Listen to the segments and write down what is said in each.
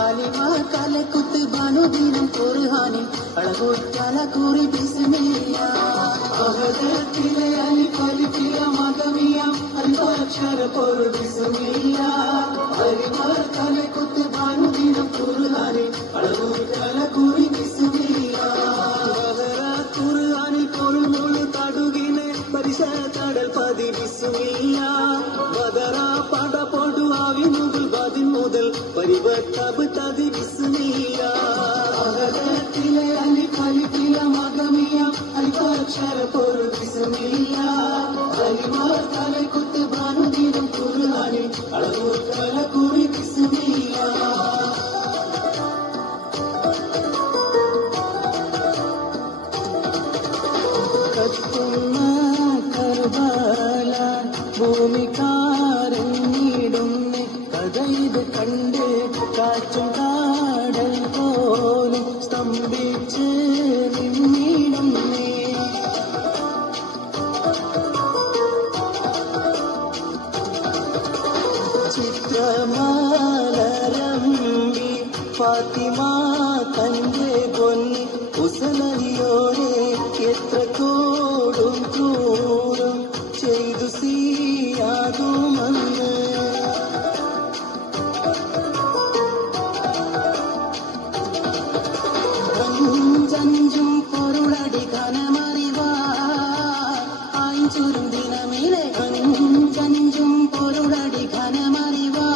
അലിമാ തലക്കുത്ത് ബാനുദിനം കുർഹാനിൽ അളകൂറ്റാല കൂറി ബിസ്മില്ല അഹദത്തിലെ അലിഫലിഫിയ മദമിയ അൽഫാക്ഷര പൊരുൾ ബിസ്മില്ല അലിമാ തലക്കുത്ത് ബാനുദിനം കുർഹാനിൽ അളകൂറ്റാല കൂറി ബിസ്മില്ല ഖുർആനിൽ പൊരുൾ മുഴു തടുകിനെ പരിശാടൽ പതി ബിസ്മില്ല ബദറ പട പൊടു ആവി മുതൽ ബദിൻ മുതൽ പരിവർത്തബ് തതി ബിസ്മില്ല അഹദത്തിലെ അലിഫലിഫിയ മദമിയ അൽഫാക്ഷര പൊരുൾ ബിസ്മില്ല അലിമാ തലക്കുത്ത് ബാനുദിനം കുർആനിൽ അളകൂറ്റാല കൂറി ബിസ്മില്ല കർബല ഭൂമിക്കാരങ്ങിടുന്നേ കഥയിത് കണ്ട് കാറ്റും കാടൽ പോലും സ്തംഭിച്ച് നിന്നിടുന്നേ ചിത്രമാലരമ്പി ഫാത്തിമ തന്റെ പൊന്നി ഉസലരിയോടെ എത്ര കോടും ക്രൂരം ചെയ്തു സീയാകുമെന്ന് അഞ്ചും പൊരുളടി ഘനമറിവാൻ ആഞ്ചുരും ദിനമിലെ അഞ്ചും പൊരുളടി ഘനമറിവാൻ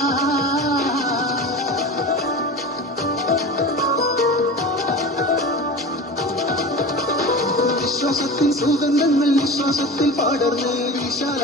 വിശ്വാസത്തിൽ സുഗന്ധങ്ങൾ വിശ്വാസത്തിൽ പടർന്ന് വിശാല